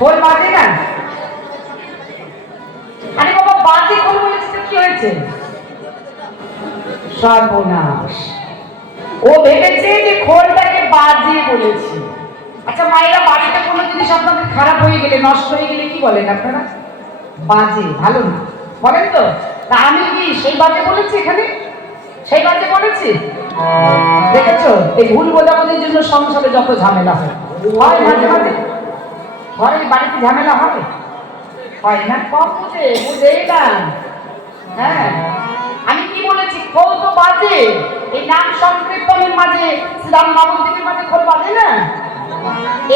খোল বাজে না? আরে বাবা বাজে খোল বলেছে তো কি হয়েছে? সর্বনাশ, ও ভেবেছে যে খোলটাকে বাজে বলেছি। আচ্ছা মায়েরা, বাড়িতে কোনো জিনিস আপনাদের খারাপ হয়ে গেলে, নষ্ট হয়ে গেলে কি বলেন আপনারা? বাজে, ভালো না বলেন তো? তা আমি কি সেই বাজে বলেছি এখানে? সেই বাজে বলেছি? দেখেছো, এই ভুল বোঝাবুঝির জন্য সংসারে যত ঝামেলা হয়। মাঝে মাঝে ঘরের বাড়িতে ঝামেলা হবে, হয় না? কম বুঝেই না। হ্যাঁ, আমি কি বলেছি? খোল তো বাজে। এই নাম সংকীর্তনের মাঝে, শ্রীরাম নবদ্বীপের মাঝে খোল বাজে না,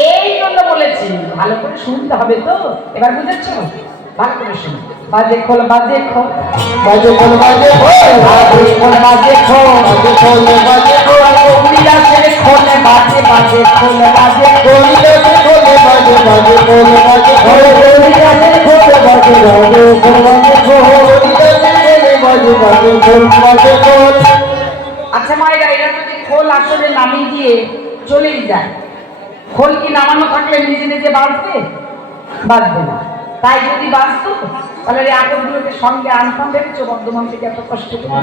এই জন্য বলেছি। ভালো করে শুনতে হবে তো, এবার বুঝেছ? ভালো করে শুনো। বাজে খোল বাজে খোল, বাজে খোল বাজে খোল, বাজে খোল বাজে খোল, বাজে খোল বাজে খোল, উড়িদাসের খোল বাজে বাজে খোল বাজে, উড়িদাসের খোল বাজে বাজে খোল বাজে, উড়িদাসের খোল বাজে বাজে খোল বাজে, উড়িদাসের খোল বাজে বাজে খোল বাজে খোল। আচ্ছা মায়েরা, এরা যদি খোল আসলে নামিয়ে দিয়ে চলেই যায়, খোল কি নামানো থাকলে নিজে নিজে বাজবে? বাজবে না। তাই যদি বাজতো তাহলে এই আতরগুলোকে সঙ্গে আনতাম, ভেবেছো বর্ধমান থেকে এত কষ্ট করে?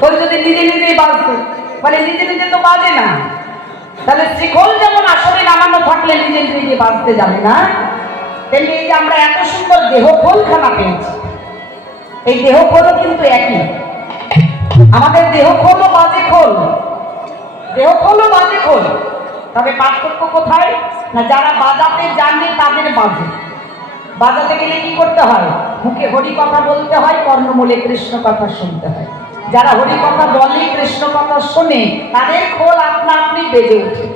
খোল যদি নিজে নিজেই বাজতো, মানে নিজে নিজে তো বাজে না। তাহলে শ্রীখোল যেমন আসলে নামানো থাকলে নিজে নিজে বাজতে যাবে না, তেমনি এই যে আমরা এত সুন্দর দেহ খোলখানা পেয়েছি, এই দেহ খোলও কিন্তু একই। আমাদের দেহ খোলও বাজে খোল, দেহ খোলও বাজে খোল। তবে পার্থক্য কোথায়? না, যারা বাজাতে জানে তাদের বাজে। বাজাতে গেলে কি করতে হয়? মুখে হরি কথা বলতে হয়, কর্ণমূলে কৃষ্ণ কথা শুনতে হয়। যারা হরি কথা বলে, কৃষ্ণ কথা শোনে, তাদের খোল আপনা আপনি বেজে ওঠে।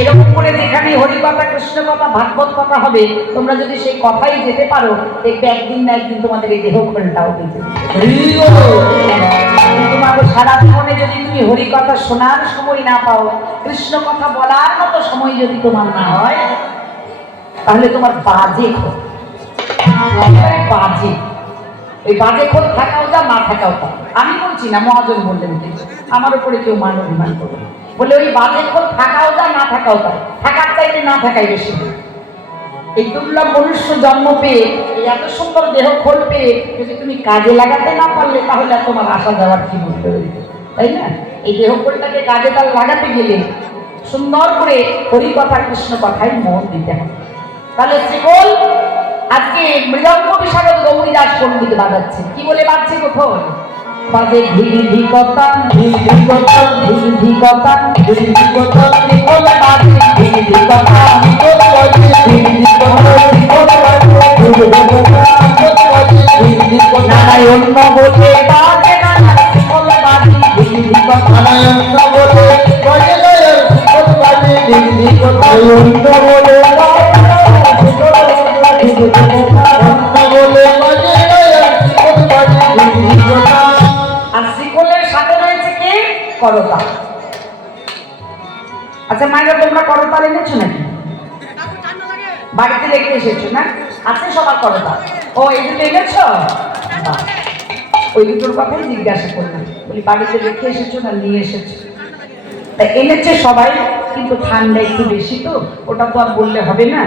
এরকম করে যেখানে হরি কথা, কৃষ্ণ কথা, ভাগবত কথা হবে, তোমরা যদি সেই কথাই যেতে পারো, দেখবে একদিন না একদিন তোমাদের এই দেহ খোলটাও বেজে তোমাদের। সারা জীবনে যদি তুমি হরি কথা শোনার সময় না পাও, কৃষ্ণ কথা বলার মতো সময় যদি তোমার না হয়, তাহলে তোমার বাজে খোল, বাজে। এই বাজে খোল থাকাও যা, না থাকাও তা। আমি বলছি না, মহাজন বললেন, কিন্তু আমার উপরে কেউ মান অভিমান করবে বলে ওই বাজে খোল থাকাও যা, না থাকাও তাই। থাকার চাইতে না থাকাই বেশি। এই দুর্লভ মনুষ্য জন্ম পেয়ে, এই এত সুন্দর দেহ খোল পেয়ে যদি তুমি কাজে লাগাতে না পারলে, তাহলে তোমার আসা যাওয়ার কি মূল্য রইবে, তাই না? এই দেহ খোলটাকে কাজে তার লাগাতে গেলে সুন্দর করে হরি কথা, কৃষ্ণ কথাই মন দিতে হবে। তাহলে শ্রীখোল আজকে মৃদঙ্গ বিশারদ গৌরীদাস পণ্ডিত বাজাচ্ছে। কি বলে বাজছে গো খোল? বাজে ধীর ধিকতা, ধীর ধিকতা, ধীর ধিকতা, ধীর ধিকতা, শ্রীখোল বাজে ধীর ধিকতা, খোল বাজে ধীর ধিকতা, খোল বাজে ধীর ধিকতা, খোল বাজে ধীর ধিকতা। নারায়ণ বলে বাজে না, শ্রীখোল বাজে ধীর ধিকতা, নারায়ণ বলে বাজে না, শ্রীখোল বাজে ধীর ধিকতা, নারায়ণ বলে আর শ্রীখোলের সাথে রয়েছে কে? করতাল। আচ্ছা মায়েরা, তোমরা করতাল এনেছো নাকি? বাড়িতে রেখে এসেছো না? আছে সবার করতাল? ও, এই দুটো এনেছ? ওই দুটোর কথাই জিজ্ঞাসা করলাম, বলি বাড়িতে রেখে এসেছো না নিয়ে এসেছো? তা এনেছে সবাই, কিন্তু ঠান্ডা একটু বেশি তো, ওটা তো আর বললে হবে না,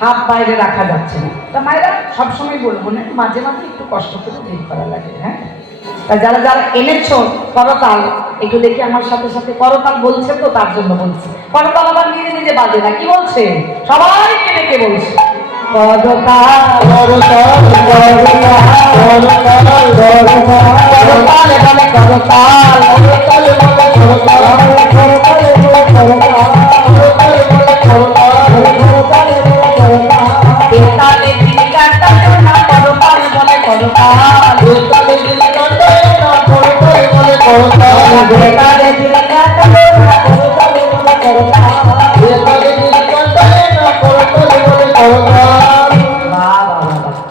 হাত বাইরে রাখা যাচ্ছে না। তা মায়েরা সবসময় বলবো না, মাঝে মাঝে একটু কষ্ট করে বের করা লাগে। হ্যাঁ, তা যারা যারা এনেছো করতাল, একটু দেখি আমার সাথে সাথে। করতাল বলছে তো, তার জন্য বলছি। করতাল আবার নিজে নিজে বাজে না, কি বলছে? সবাইকে ডেকে বলছে করতাল, করতাল, করতাল, করতাল, করতাল, এখানে করতাল, করতাল,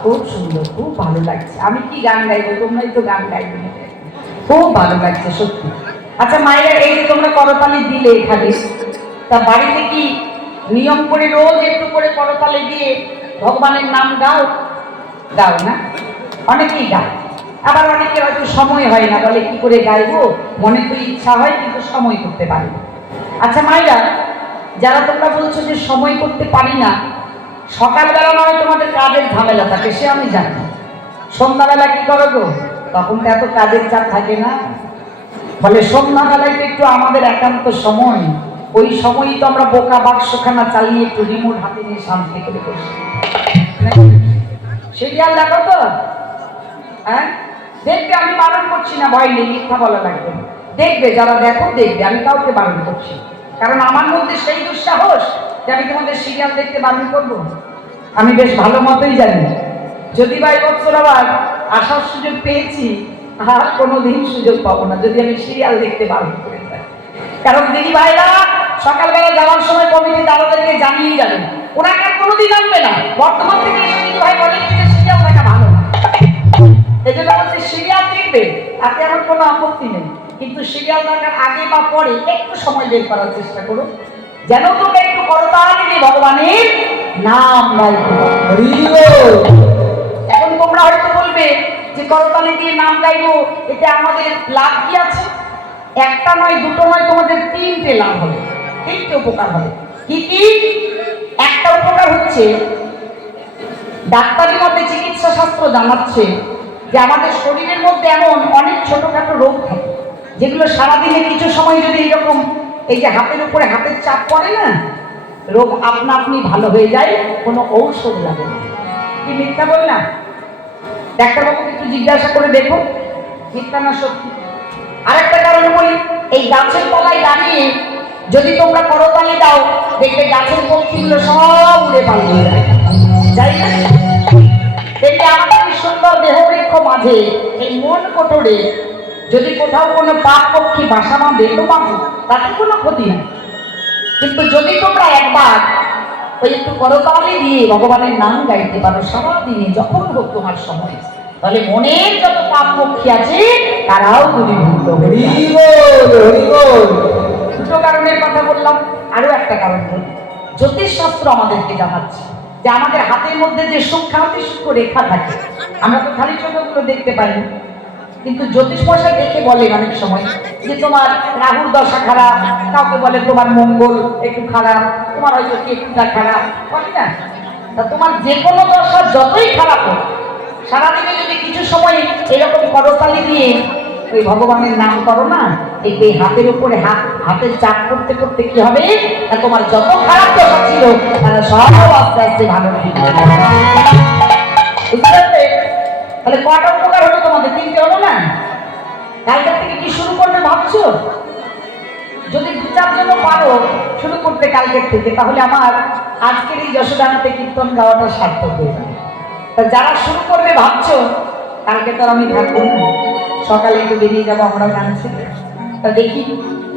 খুব সুন্দর, খুব ভালো লাগছে। আমি কি গান গাইবো, তোমরাই তো গান গাইবে, খুব ভালো লাগছে সত্যি। আচ্ছা মায়েরা, এই যে তোমরা করতালি দিলে এখানে, তা বাড়িতে কি নিয়ম করে রোজ একটু করে করতালি দিয়ে ভগবানের নাম গাও? গাও না? অনেকেই গায়, আবার অনেকে হয়তো সময় হয় না, বলে কি করে গাইবো, মনে তো ইচ্ছা হয় কিন্তু সময় করতে পারি না। আচ্ছা মায়েরা, যারা তোমরা বলছো যে সময় করতে পারি না, সকালবেলা নয় তোমাদের কাজের ঝামেলা থাকে, সে আমি জানি। সন্ধ্যাবেলা কি করো গো? তখন তো এত কাজের চাপ থাকে না। ফলে সন্ধ্যাবেলায় তো একটু আমাদের একান্ত সময়, ওই সময়ই তো আমরা বোকা বাক্সখানা চালিয়ে একটু রিমোট হাতে নিয়ে শান্তি করে বসি। সিরিয়াল দেখো তো? হ্যাঁ, দেখবে, আমি বারণ করছি না, ভয় নেই, মিথ্যা বলা লাগবে। দেখবে, যারা দেখো দেখবে, আমি কাউকে বারণ করছি, কারণ আমার মধ্যে সেই দুঃসাহস যে আমি তোমাদের সিরিয়াল দেখতে বারণ করবো। আমি বেশ ভালো মতোই জানি, যদি বা এবছর আবার আসার সুযোগ পেয়েছি, আর কোনোদিন সুযোগ পাবো না যদি আমি সিরিয়াল দেখতে বারণ করে যাই। কারণ দিদি ভাইরা সকালবেলা যাওয়ার সময় কমিটি দাদাদেরকে জানিয়ে যাবেন, ওনাকে আর কোনোদিন আনবে না। বর্তমান থেকে এসে দিদি ভাই বলেন যে সিরিয়াল দেখা ভালো না, এই জন্য বলছে সিরিয়াল দেখবে, তাতে আমার কোনো আপত্তি নেই, কিন্তু সিরিয়াল দেখার আগে বা পরে একটু সময় বের করার চেষ্টা করো, যেন তোমরা একটু করতালি দিয়ে ভগবানের নাম গাইতে পারো। এখন তোমরা হয়তো বলবে যে করতালি দিয়ে নাম গাইবো, এতে আমাদের লাভ কি আছে? একটা নয়, দুটো নয়, তোমাদের তিনটে লাভ হবে, তিনটে উপকার হবে। কি কি? একটা উপকার হচ্ছে, ডাক্তারি মতে চিকিৎসা শাস্ত্র জানাচ্ছে যে আমাদের শরীরের মধ্যে এমন অনেক ছোটখাটো রোগ থাকে যেগুলো সারাদিনে কিছু সময় যদি এরকম এই যে হাতের উপরে হাতের চাপ পড়ে না, রোগ আপনা আপনি ভালো হয়ে যায়, কোনো ঔষধ লাগে না। কি মিথ্যা বললাম? ডাক্তারবাবুকে একটু জিজ্ঞাসা করে দেখো মিথ্যা না সত্যি। আরেকটা কারণ বলি, এই গাছের তলায় দাঁড়িয়ে যদি তোমরা করতালি দাও, দেখবে গাছের পক্ষীগুলো সব উড়ে পালিয়ে যায়, যাই না? তেমনি আমাদের সুন্দর দেহবৃক্ষ মাঝে এই মন কোটরে যদি কোথাও কোনো পাপ পক্ষী বাসা বাঁধে তো বাঁধো, তাতে কোনো ক্ষতি নেই। কিন্তু যদি তোমরা একবার ওই একটু করতালি দিয়ে ভগবানের নাম গাইতে পারো সারাদিনে, যখন হোক তোমার সময়, তাহলে মনের যত পাপ পক্ষী আছে তারাও দূরীভূত হবে। দুটো কারণের কথা বললাম, আরো একটা কারণ বলি। জ্যোতিষশাস্ত্র আমাদেরকে জানাচ্ছে যে আমাদের হাতের মধ্যে যে সূক্ষ্মাতি সূক্ষ্ম রেখা থাকে, আমরা তো খালি চোখগুলো দেখতে পাই না, কিন্তু জ্যোতিষ মশাই দেখে বলেন অনেক সময় যে তোমার রাহুর দশা খারাপ, কাউকে বলে তোমার মঙ্গল একটু খারাপ, তোমার হয়তো কেতুটা খারাপ, বলে না? তা তোমার যে কোনো দশা যতই খারাপ হোক, সারাদিনে যদি কিছু সময় এরকম করতালি দিয়ে ওই ভগবানের নাম করো না, এই হাতের উপরে হাতের চাপ করতে করতে কি হবে, তোমার যত খারাপ দশা ছিল তারা সব আস্তে আস্তে ভালো হয়ে যাবে। বুঝতে পারবে? তাহলে কটা উপকার হলো তোমাদের? তিনটে হলো না? কালকের থেকে কি শুরু করবে ভাবছো? যদি দু চারজনও পারো শুরু করতে কালকের থেকে, তাহলে আমার আজকের এই যশোদানাতে কীর্তন গাওয়াটা সার্থক হয়ে যাবে। তা যারা শুরু করবে ভাবছো, কালকে তো আমি থাকবো না, সকালে একটু বেরিয়ে যাবো, আমরাও জানছি। তা দেখি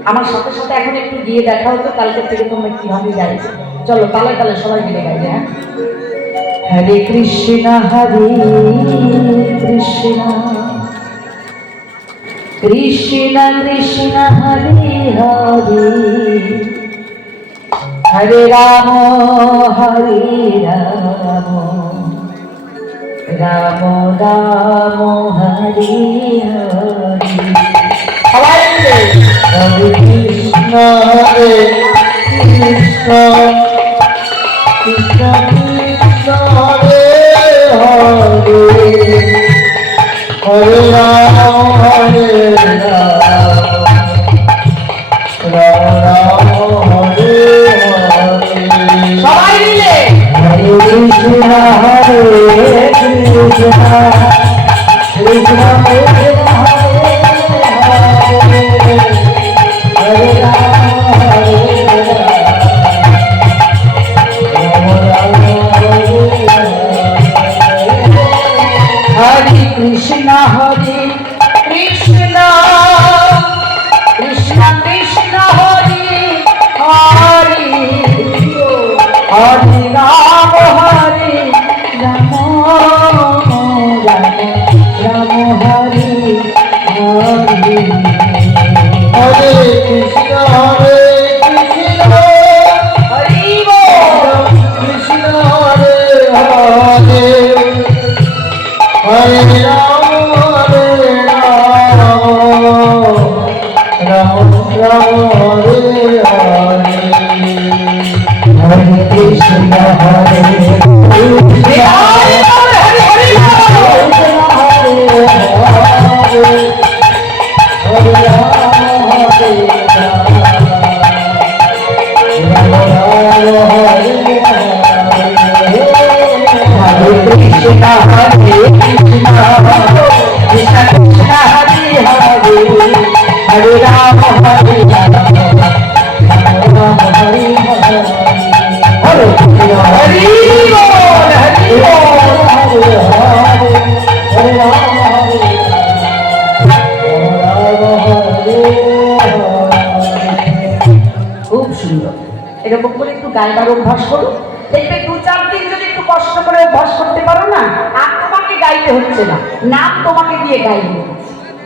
আমার সাথে সাথে এখন একটু গিয়ে দেখা হতো কালকের থেকে তোমরা কিভাবে গাইছো। চলো তালে তালে সবাই মিলে গাইবে। হ্যাঁ, হরে কৃষ্ণ হরে কৃষ্ণ কৃষ্ণ কৃষ্ণ হরে হরে, হরে রাম হরে রাম, রাম রাম হরে হরে। সবাই মিলে হরে কৃষ্ণ হরে কৃষ্ণ কৃষ্ণ কৃষ্ণ হরে হরে, হরে রাম হরে রাম, রাম রাম হরে হরে। সবাই মিলে হরে কৃষ্ণ হরে কৃষ্ণ কৃষ্ণ কৃষ্ণ হরে হরে, হরে রাম হরে রাম, হরে কৃষ্ণ হরে কৃষ্ণ কৃষ্ণ কৃষ্ণ হরে হরে, হরে রাম হরে রাম, রাম রাম হরে হরে, হরে কৃষ্ণ হরে কৃষ্ণ হরি বল, কৃষ্ণ হরে হরে, হরে রাম হরে রাম, রাম রাম হরে হরে। কৃষ্ণ হরে খুব সুন্দর। এরকম করে একটু গাইবার অভ্যাস করো, দেখবে 2-4 দিন যদি একটু কষ্ট করে অভ্যাস করতে পারো না, আর তোমাকে গাইতে হচ্ছে না, নাম তোমাকে দিয়ে গাইবে।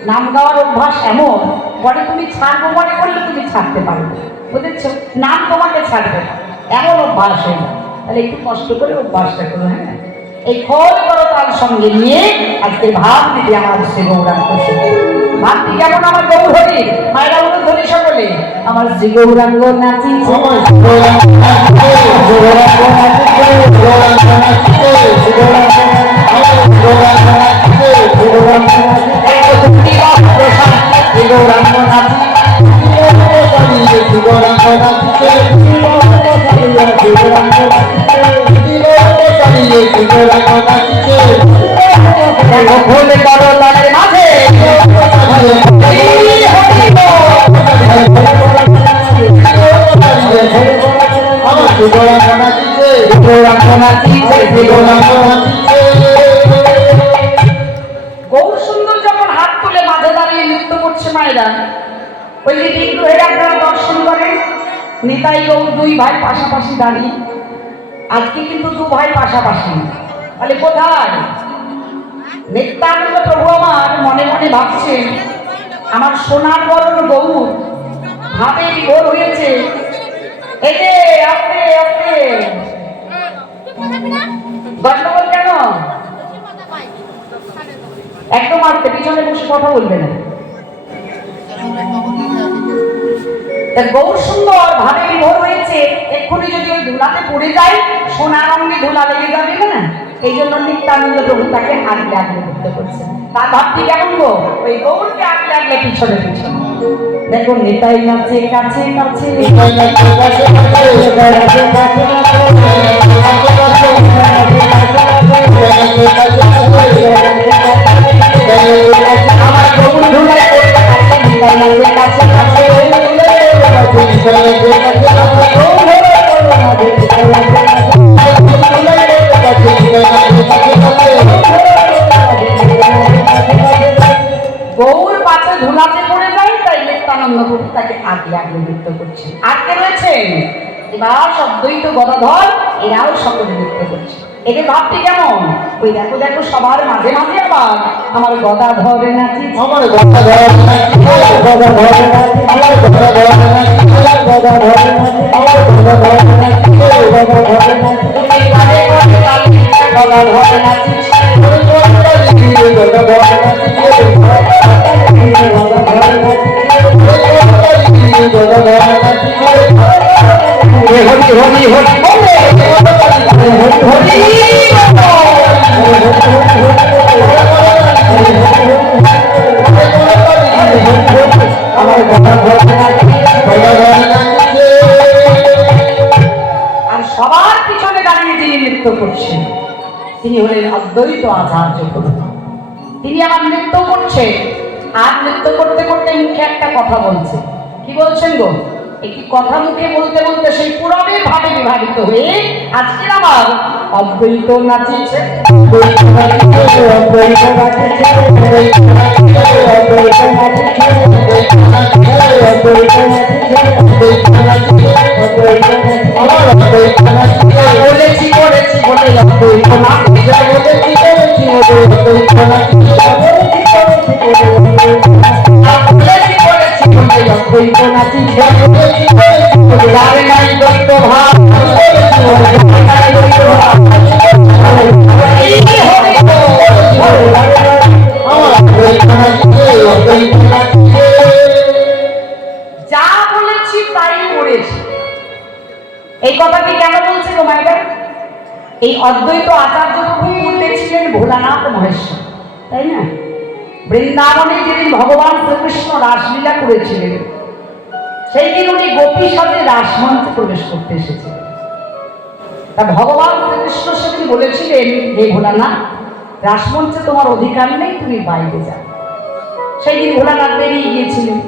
নাম গাওয়ার অভ্যাস এমন, পরে তুমি ছাড়বো মনে করলে তুমি ছাড়তে পারবে, বুঝেছো? নাম তোমাকে ছাড়বে না, এমন অভ্যাস হয়ে যায়। তাহলে একটু কষ্ট করে অভ্যাসটা করো। হ্যাঁ, এই খোল করো তার সঙ্গে নিয়ে আজকে ভাব দিদি আমার শ্রী গৌরাঙ্গ ভাবটি কেমন আমার গৌর হরি মায়েরা ধরি সকলে আমার শ্রী গৌরাঙ্গ নাচি গৌর সুন্দর যখন হাত তুলে মাঝে দাঁড়িয়ে নৃত্য করছে মায়েরা, ওই যে বিগ্রহের আপনারা দর্শন করেন, নিতাই গৌর 2 ভাই পাশাপাশি দাঁড়িয়ে। আজকে কিন্তু 2 ভাই পাশাপাশি, তাহলে কোথায় নিত্যানন্দ প্রভু আমার মনে মনে ভাবছেন আমার সোনার বরণ গৌর ভাবে বিভোর হয়েছে। এই যে আস্তে আস্তে গন্ডগোল কেন? একদম আস্তে, পিছনে বসে কথা বলবে না। গৌর সুন্দর ভাবে বিভোর হয়েছে, এক্ষুনি যদি ওই ধুলাতে পড়ে যায় সোনার অঙ্গে ধুলা লেগে যাবে না, এই জন্য নিত্যানন্দ প্রভু তাকে আগলে আগলে করতে করছে। তার ভাবটি কেমন গো? ওই গৌরকে আগলে আগলে পিছনে পিছনে। দেখো নিতাই নাচে কাছে কাছে আমার গৌর ধুলায় পড়তে কাছে নিতাই নাচে কাছে কাছে গৌর পাশে ধুলাতে পড়ে যায়, তাই নিত্যানন্দ প্রভু তাকে আগলে আগলে নৃত্য করছে। আর কে রয়েছেন? এবার সব দ্বৈত গদাধর, এরাও সকলে নৃত্য করছে। এদের ভাবটি কেমন? ওই দেখো দেখো সবার মাঝে মাঝে আবার আমার গদাধর নাচি, আমার গদাধর নাচি, আমার গদাধর নাচি, আমার গদাধর নাচি, আমার গদাধর নাচি, আমার গদাধর নাচি, গদাধর নাচি, কালে কালে কালে গদাধর নাচি, গদাধর নাচি, গদাধর নাচি, গদাধর নাচি, হরি হরি হরি বলে হরি আর সবার পিছনে দাঁড়িয়ে যিনি নৃত্য করছেন তিনি হলেন অদ্বৈত আচার্য প্রভু। তিনি আমার নৃত্য করছেন, আর নৃত্য করতে করতে মুখে একটা কথা বলছে। কি বলছেন গো? একটি কথা মুখে বলতে বলতে সেই পুরবে ভাবে বিভাজিত হয়ে আজকের আমার অদ্বৈত নাচিছে, অদ্বৈত নাচিছে, অদ্বৈত নাচিছে, অদ্বৈত নাচিছে, অদ্বৈত নাচিছে, অদ্বৈত নাচিছে, অদ্বৈত নাচিছে, অদ্বৈত নাচিছে, অদ্বৈত নাচিছে, অদ্বৈত নাচিছে, বলেছি করেছি বলে অদ্বৈত নাচিছে, বলেছি করেছি বলে অদ্বৈত নাচিছে, বলেছি করেছি বলে অদ্বৈত নাচিছে, যার নাই দত্ত ভাব যা বলেছি তাই করেছি। এই কথাটি কেন বলছেন এই অদ্বৈত আচার্য প্রভু পূর্বে ছিলেন ভোলানাথ মহেশ্বর, তাই না? বৃন্দাবনে যেদিন ভগবান শ্রীকৃষ্ণ রাসলীলা করেছিলেন সেই দিন উনি গোপী সাজে রাসমঞ্চে প্রবেশ করতে এসেছিলেন। তা ভগবান শ্রীকৃষ্ণ সেদিন বলেছিলেন, হে ভোলানাথ, রাসমঞ্চে তোমার অধিকার নেই, তুমি বাইরে যাও। সেই দিন ভোলানাথ বেরিয়ে গিয়েছিলেন,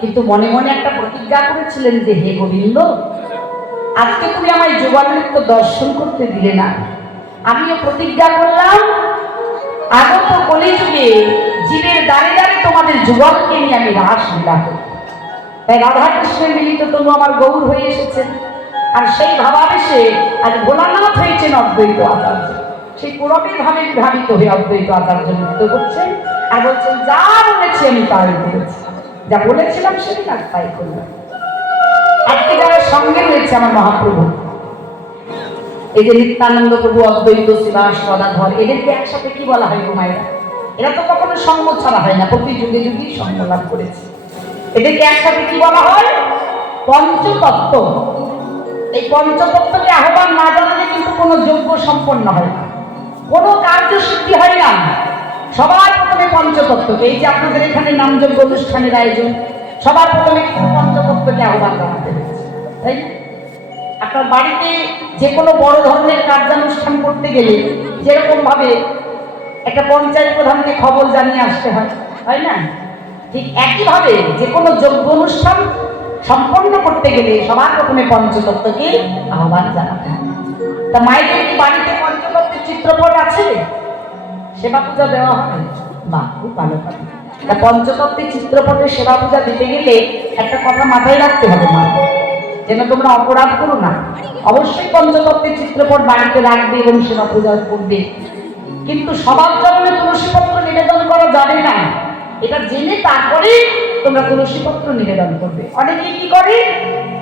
কিন্তু মনে মনে একটা প্রতিজ্ঞা করেছিলেন যে হে গোবিন্দ, আজকে তুমি আমায় যুগল নৃত্য দর্শন করতে দিলে না, আমিও প্রতিজ্ঞা করলাম আগত কলিযুগে জীবের দ্বারে দ্বারে তোমাদের যুগলকে নিয়ে আমি রাসলীলা করব। তাই রাধাকৃষ্ণের মিলিত তনু আমার গৌর হয়ে এসেছেন, আর সেই ভাবাবেশে আজ ভোলানাথ হয়েছেন অদ্বৈত আচার্য। সেই পুরবের ভাবে ভাবিত হয়ে অদ্বৈত আচার্য নৃত্য করছেন আর বলছেন, যা বলেছি আমি তাই করেছি, যা বলেছিলাম সেদিন আর তাই করলাম। আজকে যারা সঙ্গে রয়েছে আমার মহাপ্রভু, এই যে নিত্যানন্দ প্রভু, অদ্বৈত, শ্রীবাস, গদাধর, এদেরকে একসাথে কি বলা হয় গো মায়েরা? এরা তো কখনো সঙ্গ ছাড়া হয় না, প্রতি যুগে যুগেই সঙ্গ লাভ করেছে। এদেরকে একসাথে কি বলা হয়? পঞ্চতত্ত্ব। এই পঞ্চতত্ত্বকে আহ্বান না জানালে কিন্তু কোনো যজ্ঞ সম্পন্ন হয় না, কোনো কার্য সিদ্ধি হয় না। সবার প্রথমে পঞ্চতত্ত্বকে, এই যে আপনাদের এখানে নামযজ্ঞ অনুষ্ঠানের আয়োজন, সবার প্রথমে পঞ্চতত্ত্বকে আহ্বান জানাতে হয়েছে, তাই না? আপনার বাড়িতে যে কোনো বড় ধরনের কার্যানুষ্ঠান করতে গেলে যেরকম ভাবে একটা পঞ্চায়েত প্রধানকে খবর জানিয়ে আসতে হয়, তাই না? ঠিক একইভাবে যে কোনো যজ্ঞ অনুষ্ঠান সম্পন্ন করতে গেলে সবার প্রথমে পঞ্চতত্ত্বকে আহ্বান জানাতে হয়। তা মায়েদের কি বাড়িতে পঞ্চতত্ত্বের চিত্রপট আছে? সেবা পূজা দেওয়া হয়? বাহ, খুব ভালো কথা। তা পঞ্চতত্ত্বের চিত্রপটে সেবা পূজা দিতে গেলে একটা কথা মাথায় রাখতে হবে মা, যেন তোমরা অপরাধ করো না। অবশ্যই পঞ্চতত্ত্বের চিত্রপট বাড়িতে রাখবে এবং সেবা পূজা করবে, কিন্তু সবার চরণে তুলসীপত্র নিবেদন করা যাবে না। এটা জেনে তারপরে তোমরা তুলসীপত্র নিবেদন করবে। অনেকে কি করে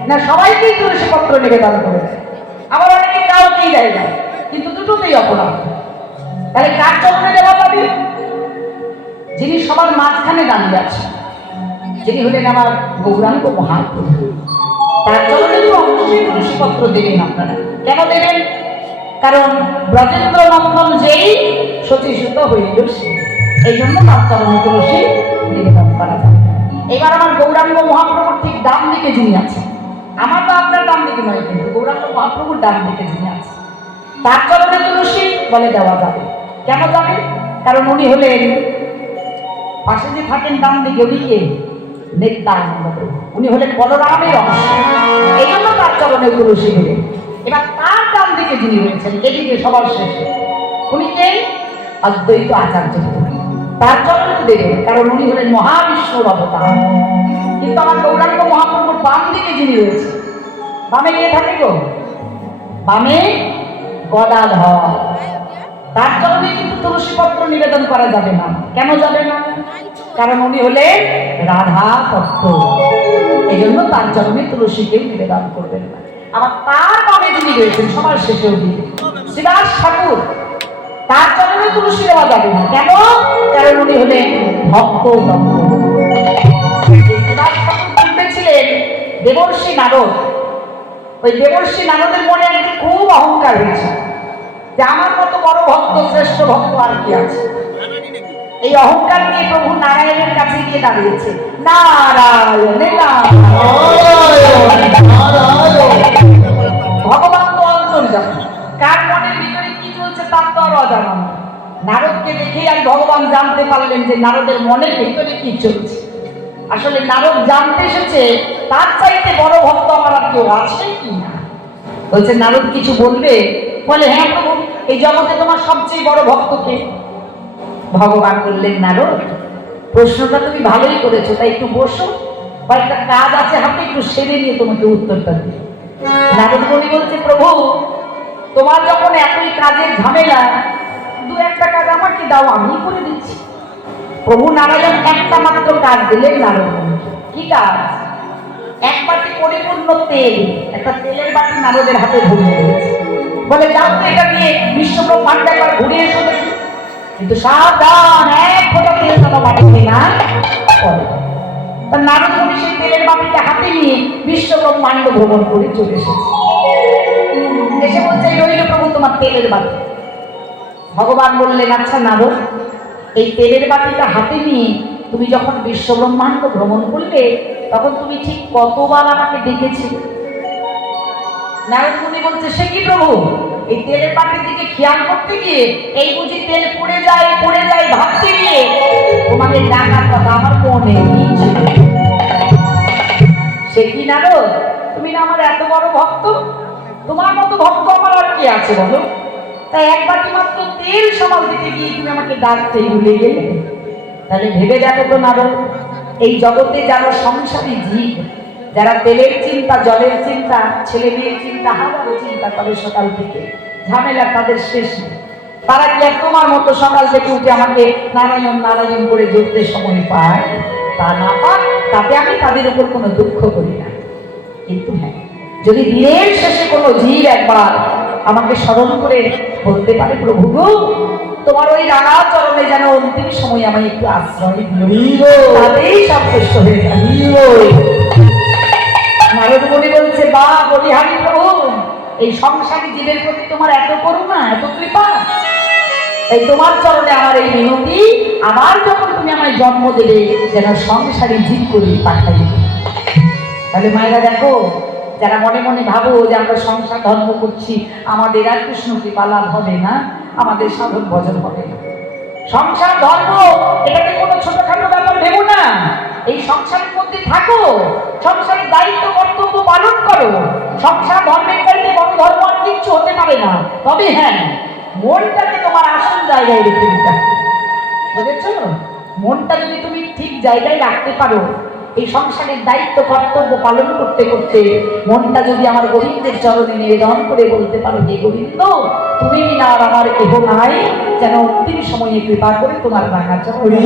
না, সবাইকেই তুলসীপত্র নিবেদন করে দেয়, আবার অনেকে কাউকেই দেয় না, কিন্তু দুটোতেই অপরাধ। তাহলে কার চরণে দেওয়া যাবে? যিনি সবার মাঝখানে দাঁড়িয়ে আছে, যিনি হলেন আমার গৌরাঙ্গ মহাপ্রভু, তার চরণে তো অবশ্যই তুলসীপত্র দেবেন আপনারা। কেন দেবেন? কারণ ব্রজেন্দ্র নন্দন যেই সতীসূত হইল সে, এই জন্য তার চরণে তুলসী নিবেদন করা যায়। এবার আমার গৌরাঙ্গ মহাপ্রভুর ঠিক ডান দিকে যিনি আছেন, আমার তো আপনার ডান দিকে নয়, কিন্তু গৌরাঙ্গ মহাপ্রভুর ডান দিকে যিনি আছেন তার চরণে তুলসী বলে দেওয়া যাবে। কেন যাবে? কারণ উনি হলেন, পাশে যে থাকেন ডান দিকে উনি কে? নিত্যানন্দ প্রভু, উনি হলেন বলরামের অংশ, এই জন্য তার চরণে তুলসী দেবে। এবার তার ডান দিকে যিনি রয়েছেন, এদিকে সবার শেষে, উনি কে? অদ্বৈত আচার্য, তার চরণে দেবে, কারণ উনি হলেন মহাবিষ্ণুর অবতার। কিন্তু আমার গৌরাঙ্গ মহাপ্রভুর বাম দিকে যিনি রয়েছে, বামে কে থাকে গো? বামে গদাধর, তার চরণে কিন্তু তুলসীপত্র নিবেদন করা যাবে না। কেন যাবে না? কারণ উনি হলেন রাধা তত্ত্ব, এই জন্য তার চরণে তুলসীকে নিবেদন করবেন না। আবার তার বামে যিনি রয়েছেন সবার শেষে শ্রীবাস ঠাকুর, তার চরণে তুলসী দেওয়া যাবে না। কেন? কারণ উনি হলেন ভক্ত ব্রহ্ম। শ্রীবাস ঠাকুর বলতে ছিলেন দেবর্ষি নারদ। ওই দেবর্ষি নারদের মনে একটি খুব অহংকার হয়েছে যে আমার মতো বড় ভক্ত, শ্রেষ্ঠ ভক্ত আর কি আছে। এই অহংকার নিয়ে প্রভু নারায়ণের কাছে গিয়ে দাঁড়িয়েছে, নারায়ণ ভগবান তো অন্তর্যামী, কার মনের ভিতরে কি চলছে তার তো আর অজানা নয়। নারদকে দেখেই আর ভগবান জানতে পারলেন যে নারদের মনের ভিতরে কি চলছে। আসলে নারদ জানতে এসেছে তার চাইতে বড় ভক্ত আমার আর কেউ আছে কি না। বলছে, নারদ কিছু বলবে? বলে, হ্যাঁ প্রভু, এই জগতে তোমার সবচেয়ে বড় ভক্তকে? ভগবান বললেন, নারদ, প্রশ্নটা তুমি ভালোই করেছো, তাই একটু বসো, কয়েকটা কাজ আছে হাতে, একটু সেরে নিয়ে তোমাকে উত্তরটা দিই। নারদ মুনি বলছে, প্রভু, তোমার যখন এতই কাজের ঝামেলা, দু একটা কাজ আমাকে দাও, আমি করে দিচ্ছি। প্রভু নারায়ণ একটা মাত্র কাজ দিলেন নারদ মুনিকে। কি কাজ? এক বাটি পরিপূর্ণ তেল, একটা তেলের বাটি নারদের হাতে ধরিয়ে দিয়েছে। বলে, যাও তো এটা নিয়ে বিশ্ব ব্রহ্মাণ্ড একবার ঘুরিয়ে এসো দেখি। কিন্তু সাবধান, এক ফোঁটা তেল যেন বাটিতে না পড়ে। তা নারদ মুনি সেই তেলের বাটিটা হাতে নিয়ে বিশ্ব ব্রহ্মাণ্ড ভ্রমণ করে চলে এসেছে। এসে বলছে, রইল প্রভু তোমার তোমার তেলের বাটি। ভগবান বললেন, আচ্ছা নারদ, এই তেলের বাটিটা হাতে নিয়ে তুমি যখন বিশ্ব ব্রহ্মাণ্ড ভ্রমণ করলে তখন তুমি ঠিক কতবার আমাকে ডেকেছিলে? নারদ মুনি বলছে, সে কি প্রভু, এই তেলের বাটির দিকে খেয়াল করতে গিয়ে এই বুঝি তেল পড়ে যায় ভাবতে গিয়ে তোমাকে ডাকার কথা আমার মনে নেই। সে কি নারদ, তুমি না আমার এত বড় ভক্ত, তোমার মতো ভক্ত আমার আর কি আছে বলো? তাই এক বাটি মাত্র তেল সামাল দিতে গিয়ে তুমি আমাকে ডাকতে ভুলে গেলে? তাহলে ভেবে দেখো তো নারদ, এই জগতে যারা সংসারী জীব, যারা তেলের চিন্তা, জলের চিন্তা, ছেলে মেয়ের চিন্তা, হাজারো চিন্তা করে সকাল থেকে, ঝামেলা তাদের শেষ নেই, তারা কি আর তোমার মতো সকাল থেকে উঠে আমাকে নারায়ণ নারায়ণ করে জপতে সময় পায়? তা না পাক, তাতে আমি তাদের উপর কোনো দুঃখ করি না। কিন্তু হ্যাঁ, যদি দিনের শেষে কোনো জীব একবার আমাকে স্মরণ করে বলতে পারে, প্রভু গো, তোমার ওই রাঙা চরণে যেন অন্তিম সময় আমায় একটু আশ্রয় দিও, তাতেই সন্তুষ্ট হয়ে যাবে। নারদ মুনি বলছে, বা বলিহারি প্রভু, এই সংসারী জীবের প্রতি তোমার এত করুণা, এত কৃপা, তাই তোমার চরণে আমার এই মিনতি, আবার যখন তুমি আমায় জন্ম দেবে যেন সংসারী জীব করে পাঠাই। তাহলে মায়েরা দেখো, যারা মনে মনে ভাবো যে আমরা সংসার ধর্ম করছি, আমাদের আর কৃষ্ণ কৃপা লাভ হবে না, আমাদের সাধন ভজন হবে না। সংসার ধর্ম এটাকে কোনো ছোটখাটো ব্যাপার ভেবো না। এই সংসারের মধ্যে থাকো, সংসারের দায়িত্ব কর্তব্য পালন করো। সংসার ধর্মের চাইতে বড় ধর্ম আর কিচ্ছু হতে পারে না। তবে হ্যাঁ, মনটাকে তোমার আসল জায়গায় রেখে দিতে হবে, বুঝেছ? মনটা যদি তুমি ঠিক জায়গায় রাখতে পারো, এই সংসারের দায়িত্ব কর্তব্য পালন করতে করতে মনটা যদি আমার গোবিন্দের চরণে নিবেদন করে বলতে পারো, যে গোবিন্দ, তুমি না আর আমার কেহ নাই, যেন অন্তিম সময়ে কৃপা করে তোমার রাঙা চরণে,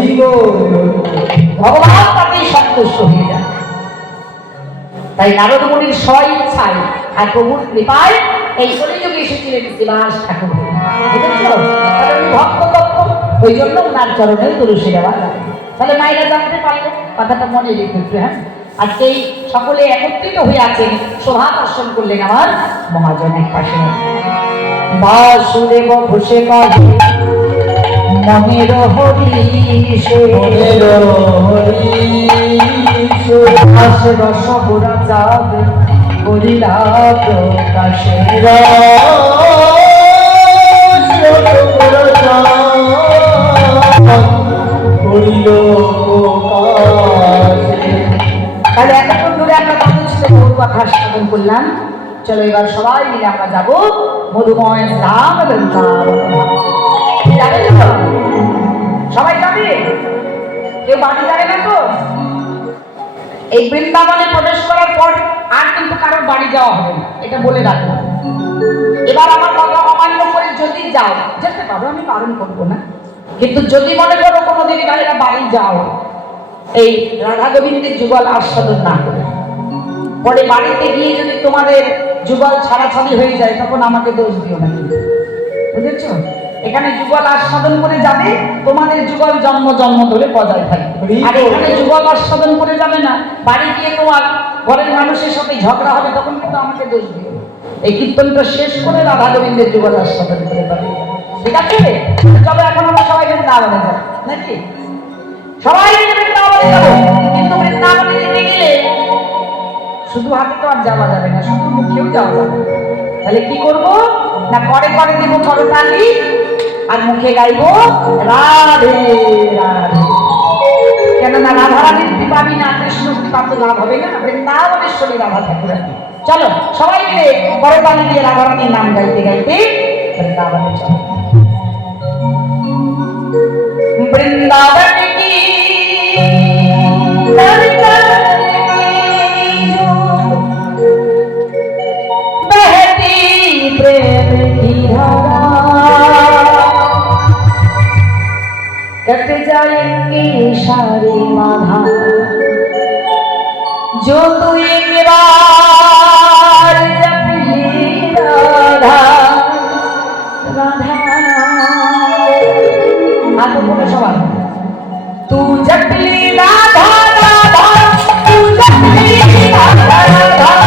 ভগবান তাতেই সন্তুষ্ট হয়ে যায়। তাই নারদ মুনির স্ব-ইচ্ছায় আর প্রভুর কৃপায় এই কলিযুগে এসেছিলেন শ্রীনিবাস ঠাকুর, বুঝেছ? কারণ ভক্ত তত্ত্ব, ওই জন্য ওনার চরণে তুলসী দেওয়া লাগে। তাহলে মায়েরা জানতে পারলে, কথাটা মনে রেখে একটু। হ্যাঁ, আজকে এই সকলে একত্রিত হয়ে আছেন, শোভা দর্শন করলেন আমার মহাজন এক পাশে। বাসুদেব ঘোষে কহে মনের হরিষ, আসে রস গোড়া চাঁদ করিলা প্রকাশে, তাহলে এতক্ষণ ধরে আমরা কথা স্থাপন করলাম। চলো এবার সবাই মিলে আমরা যাবো মধুময় ধাম বৃন্দাবন। যাবে তো? সবাই যাবে? কেউ বাড়ি যাবে না তো? এই বৃন্দাবনে প্রবেশ করার পর আর কিন্তু কারোর বাড়ি যাওয়া হবে না, এটা বলে রাখলাম। এবার আমার কথা অমান্য করে যদি যাও, যেতে পারো, আমি বারণ করবো না, কিন্তু যদি মনে করো কোনোদিন গাড়িরা বাড়ি যাও এই রাধা গোবিন্দের যুগল আস্বাদন না করে, পরে বাড়িতে গিয়ে যদি তোমাদের যুগল ছাড়াছাড়ি হয়ে যায়, তখন আমাকে দোষ দিও না, বুঝেছ? এখানে যুগল আস্বাদন করে যাবে, তোমাদের যুগল জন্ম জন্ম ধরে বজায় থাকবে। আর এখানে যুগল আস্বাদন করে যাবে না, বাড়ি গিয়ে তোমার ঘরের মানুষের সাথে ঝগড়া হবে, তখন কিন্তু আমাকে দোষ দিও। এই কীর্তনটা শেষ করে রাধা গোবিন্দের যুগল আস্বাদন করে যাবে, ঠিক আছে? চলো এখন আমরা সবাই বৃন্দাবনে যাব, নাকি? সবাই বৃন্দাবনে যাবো, কিন্তু বৃন্দাবনে যেতে গেলে শুধু হাতে তো আর যাওয়া যাবে না, শুধু মুখেও যাওয়া যাবে। তাহলে কি করবো না, করে করে দেবো করতালি, আর মুখে গাইবো রাধে রাধে। কেননা রাধারানীর কৃপা বিনা কৃষ্ণ কৃপা তো লাভ হবে না, বৃন্দাবনেশ্বরী রাধা ঠাকুর। চলো সবাই মিলে করতালি দিয়ে রাধারানীর নাম গাইতে গাইতে বৃন্দাবনে চলো। বৃন্দাবন কি बहती प्रेम की धारा, कट जाएंगे सारे बाधा, जो तू एक बार जप ले राधा राधा। हाथ बोलो सवाल, तू जप ले राधा राधा, तू जप ले राधा राधा।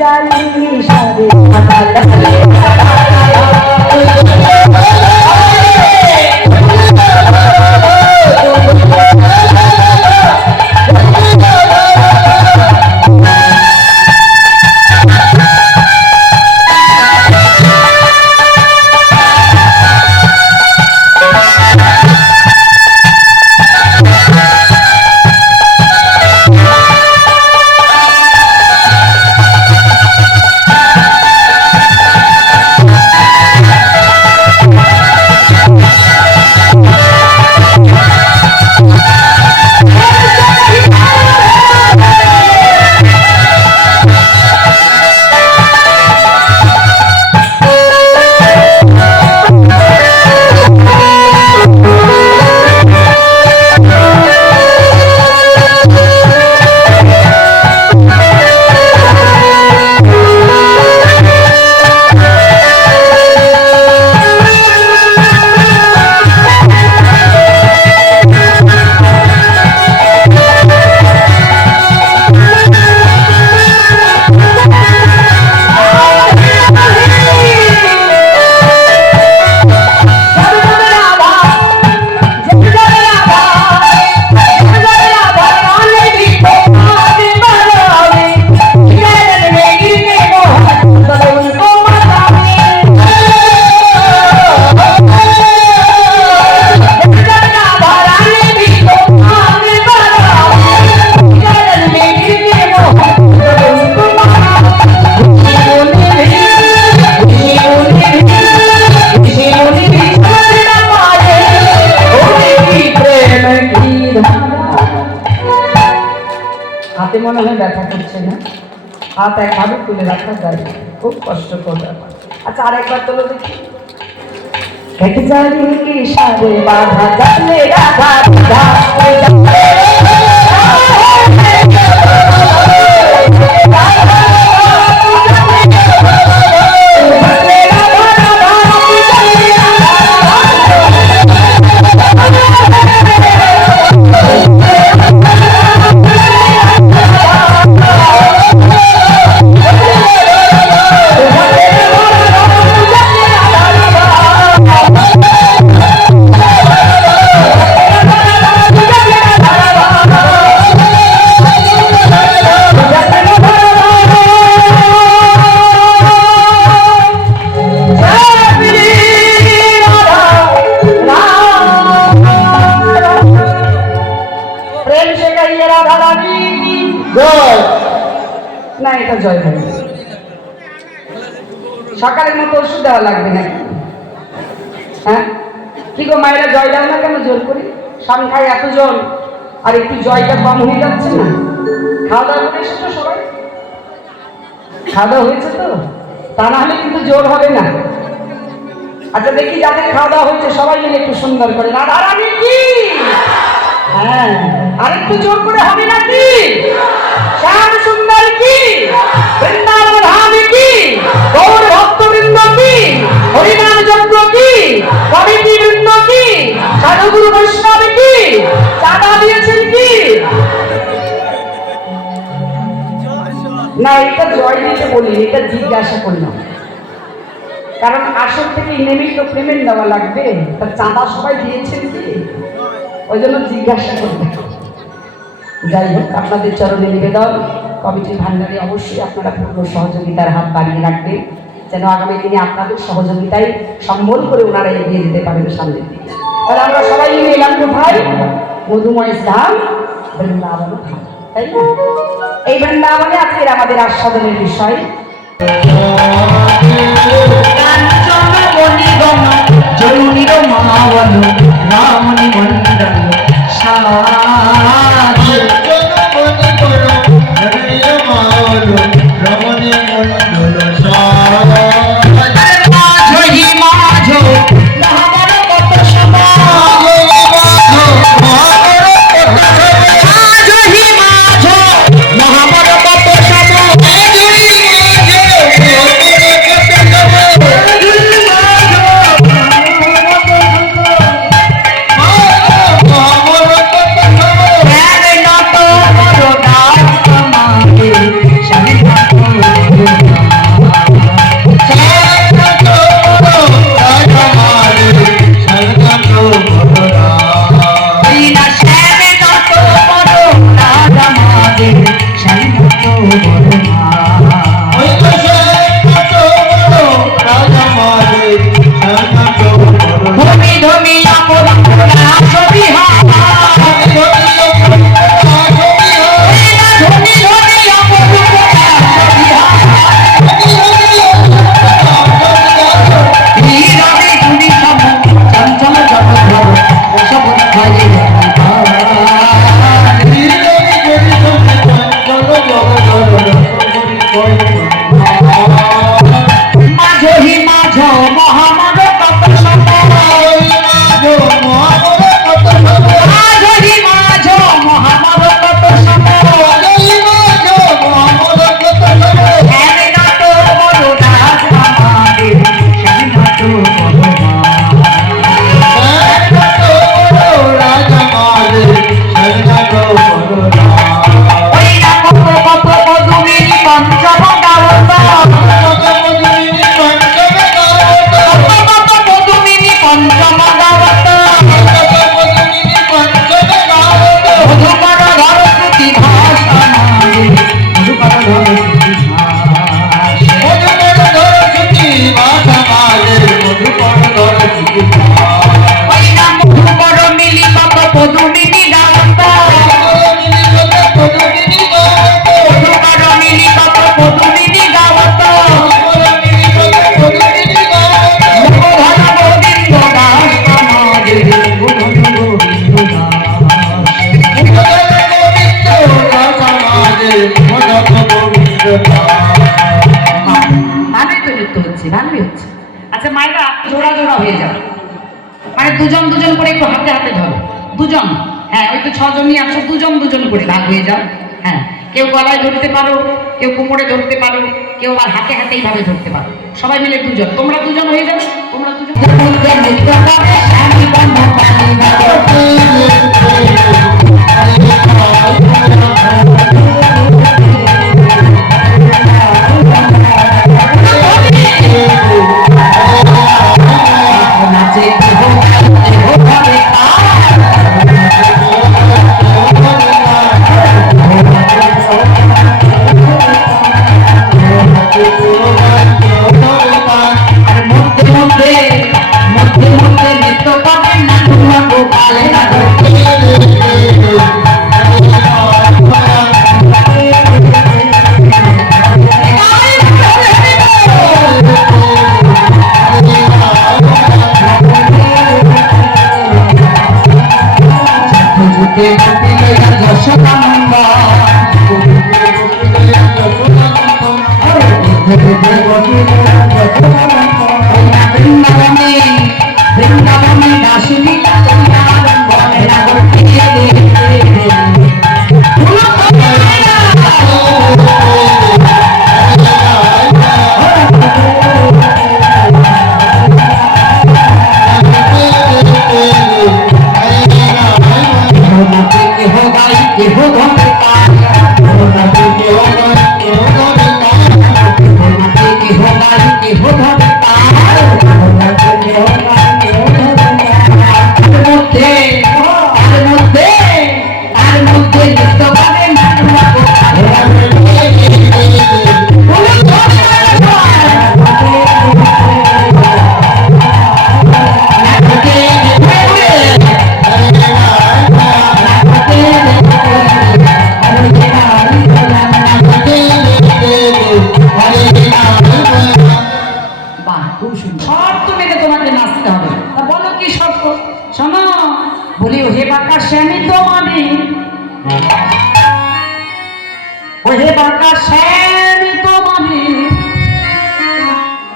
জালি সারে হাতে মনে হয় ব্যথা করছে না, হাত একভাবে তুলে রাখা যায়, খুব কষ্টকর ব্যাপার। আচ্ছা আরেকবার তোলো দেখি। এক জালি কি সারে বাধা জালে রাধা না, এটা জয় হবে। সকালের মতো ওষুধ দেওয়া লাগবে নাকি? হ্যাঁ কি গো মায়েরা, জয় দাও না কেন জোর করে? সংখ্যায় এতজন আর একটু জয়টা কম হয়ে যাচ্ছে না? খাওয়া দাওয়া করে এসেছো সবাই? খাওয়া দাওয়া হয়েছে তো? তা না হলে কিন্তু জোর হবে না। আচ্ছা দেখি যাদের খাওয়া দাওয়া হয়েছে সবাই মিলে একটু সুন্দর করে রাধা রানী কি, হ্যাঁ আরেকটু জোর করে হবে নাকি? শ্যাম সুন্দর কি, বৃন্দাবন ধাম কি, গৌর ভক্তবৃন্দ কি, হরিনাম যজ্ঞ কি, কমিটি বৃন্দ কি, সাধুগুরু বৈষ্ণব কি, চাঁদা দিয়েছেন কি? না এটা জয় দিতে বলি, এটা জিজ্ঞাসা করলাম, কারণ আসল থেকে নেমেই তো পেমেন্ট দেওয়া লাগবে, তার চাঁদা সবাই দিয়েছেন কি, ওই জন্য জিজ্ঞাসা করতে। যাই হোক, আপনাদের চরণে নিবেদন, কমিটির ভান্ডারে অবশ্যই আপনারা পূর্ণ সহযোগিতার হাত বাড়িয়ে রাখবেন, যেন আগামী দিনে আপনাদের সহযোগিতায় সম্বল করে ওনারা এগিয়ে যেতে পারেন সামনের দিকে। তাহলে আমরা সবাই মিলে এলাম কোথায়? মধুময় ধাম, বৃন্দাবন ধাম, তাই না? এই বৃন্দাবনে আজকের আমাদের আস্বাদনের বিষয় রামনি মন্ডল ধমি ধমি অপরাধ ছবি আচ্ছা মায়েরা জোড়া জোড়া হয়ে যাবে, মানে দুজন দুজন করে একটু হাতে হাতে ধরো, দুজন, হ্যাঁ ওই তো ছজনই আছো, দুজন দুজন করে ভাগ হয়ে যাও। হ্যাঁ, কেউ গলায় ধরতে পারো, কেউ কোমরে ধরতে পারো, কেউ আবার হাতে হাতে এইভাবে ধরতে পারো, সবাই মিলে দুজন, তোমরা দুজন হয়ে যাবে, তোমরা দুজন।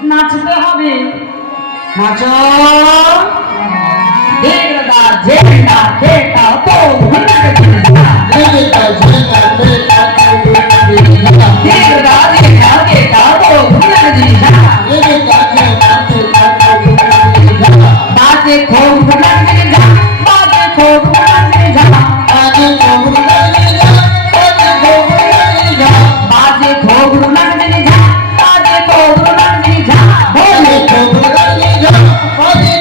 নাচতে হবে, নাচো দেগদা জেন্ডা খেটা তো দেগদা জেন্ডা খেটা দেগদা জেন্ডা খেটা তো দেগদা জেন্ডা बाजे खूब लगे जा बाजे खूब लगे जा बाजे खूब लगे जा बाजे खूब लगे जा बाजे खूब लगे जा बाजे खूब लगे जा बाजे खूब लगे जा बाजे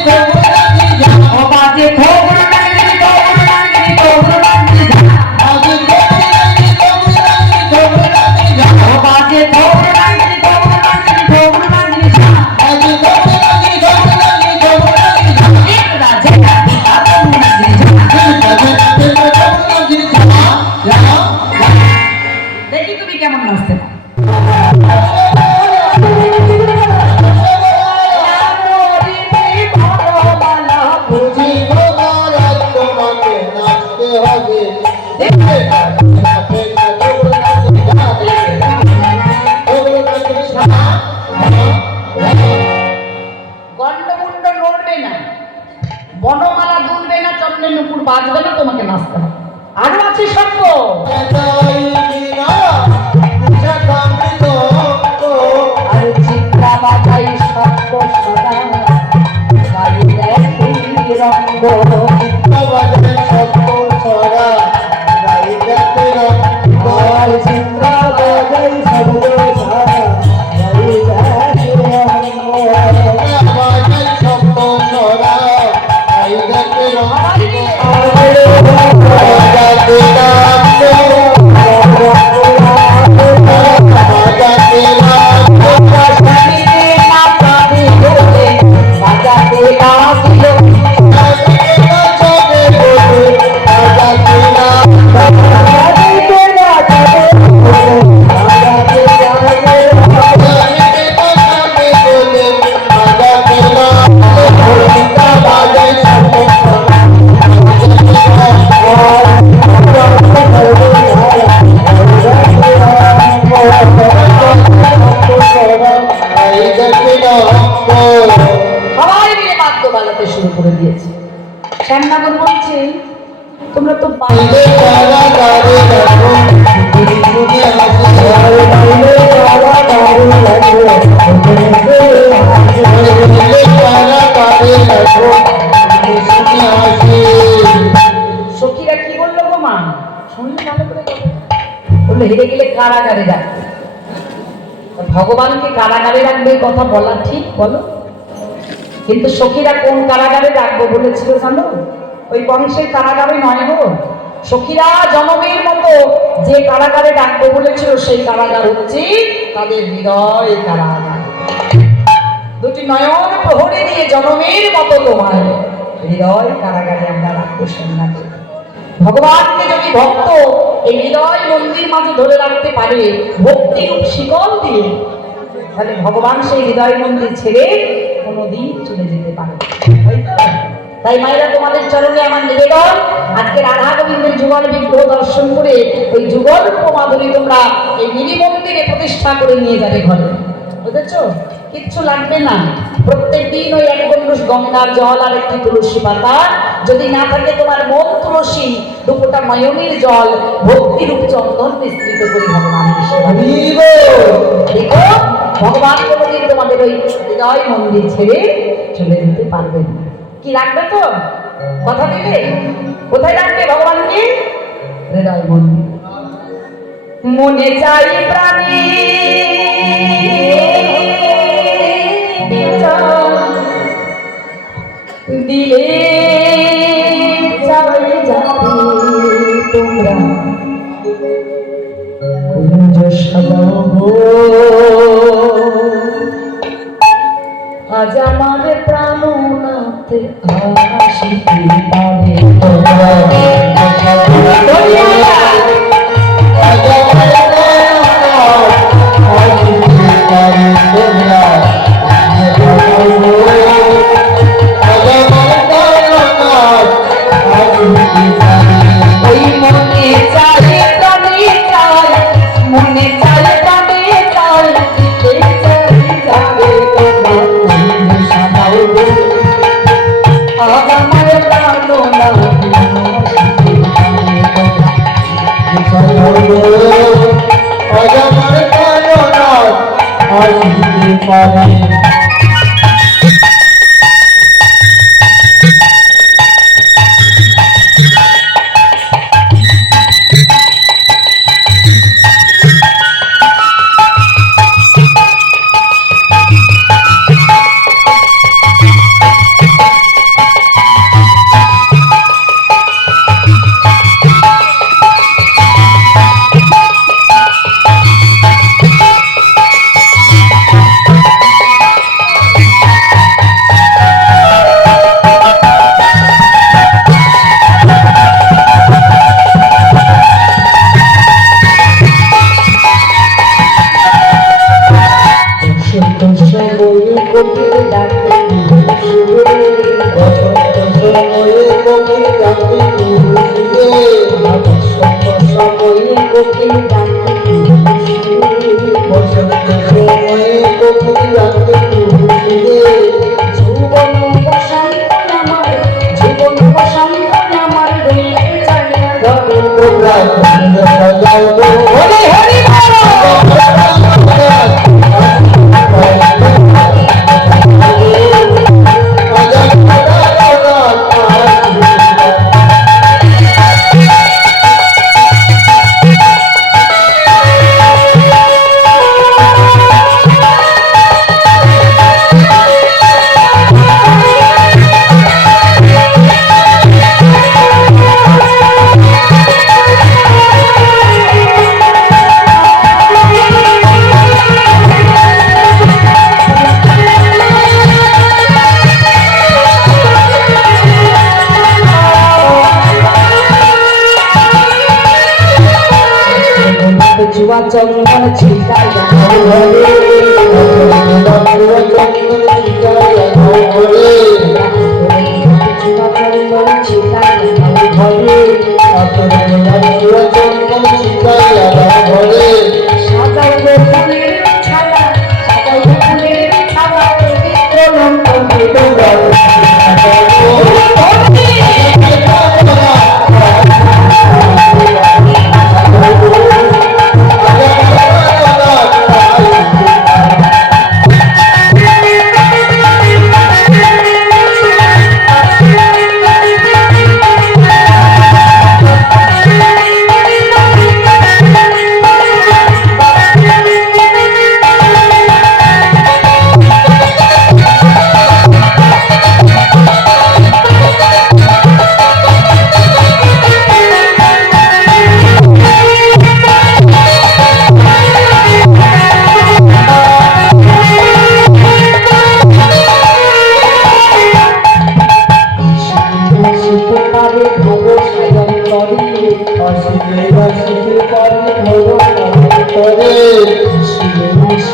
ঠাকুর বলছে তোমরা তো বাইরে সখীরা কি বললো গো মা? শুনলে ভালো করে বললো হেরে গেলে কারাগারে রাখবে। ভগবানকে কারাগারে রাখবে কথা বলা ঠিক বলো? কিন্তু সখীরা কোন কারাগারে রাখবো বলেছিল জানো? ওই বংশের কারাগারে নয় গো। সখীরা জনমের মতো যে কারাগারে রাখবো বলেছিল সেই কারাগার হচ্ছে তাদের হৃদয় কারাগার। দুটি নয়ন প্রহরে দিয়ে জনমের মতো তোমার হৃদয় কারাগারে আমরা রাখবো সন্ন্যাসী। ভগবানকে যদি ভক্ত এই হৃদয় মন্দির মাঝে ধরে রাখতে পারে ভক্তিরূপ শিকল দিয়ে, তাহলে ভগবান সেই হৃদয় মন্দির ছেড়ে কোনোদিন চলে যেতে পারে। তাই মায়েরা তোমাদের চরণে আমার নিবেদন, আজকে রাধা গোবিন্দের যুগল বিগ্রহ দর্শন করে ওই যুগল মাধুরী তোমরা এই মিনি মন্দিরে প্রতিষ্ঠা করে নিয়ে যাবে ঘরে। বুঝেছো? কিচ্ছু লাগবে না। প্রত্যেক দিন ওই এক গণ্ডুষ গঙ্গার জল আর একটি তুলসী পাতা, যদি না থাকে তোমার মন তুলসী, দুপোটা ময়ূরীর জল ভক্তিরূপ চন্দন মিশ্রিত করে ভগবানের সেবা দেখো। ভগবান কোনোদিন তোমাদের ওই হৃদয় মন্দির ছেড়ে চলে যেতে পারবেন না। কি রাখবে তো? কথা দিলে কোথায় রাখবে ভগবানকে? হৃদয় মন্দির। মনে চাই প্রাণী দিলে চাই যাবে তোমরা কুঞ্জ সাজাবো আজ আমার প্রাণনাথে আসিতে পারে তোমরা। চন্দন ছিটাইয়া সাজাইবে ফুলের ছায়া, সাজাইবে ফুলের ছায়া, পবিত্র নন্দন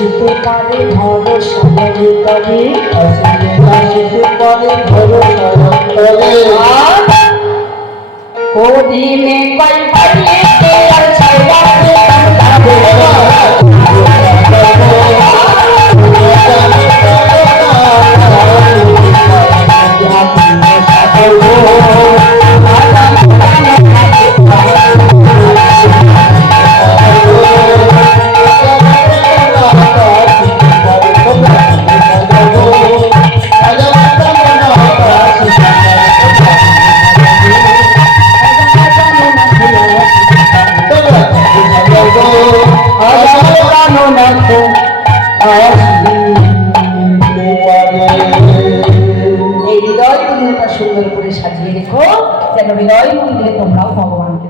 আসিতে পারে ভরসা তবে আসিতে পারে ভরসা কোদিনে কই পাইলে আর ছাইরা সুন্দর করে সাজিয়ে রেখো যেন হৃদয় মন্দিরে তোমরাও ভগবানকে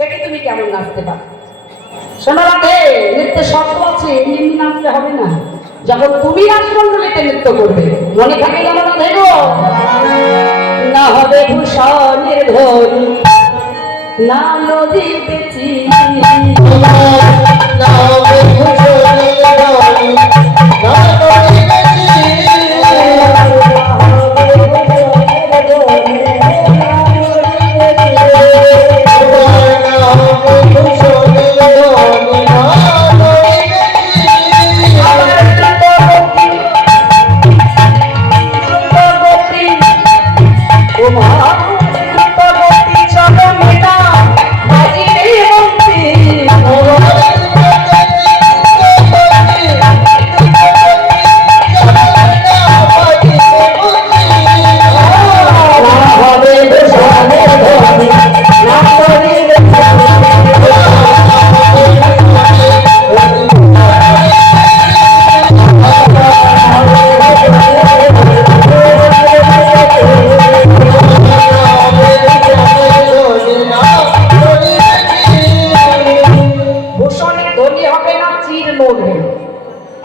দেখি তুমি কেমন নাচতে পারো। শোনো রাধে, নৃত্য শব্দ আছে, এমনি নাচতে হবে না। যখন তুমি রাসমণ্ডলীতে নৃত্য করবে মনে থাকে যেন রাধে গো, না হবে ভূষণের ধ্বনি, না নদীতে চিনি, না হবে ভূষণের ধ্বনি, না নদীতে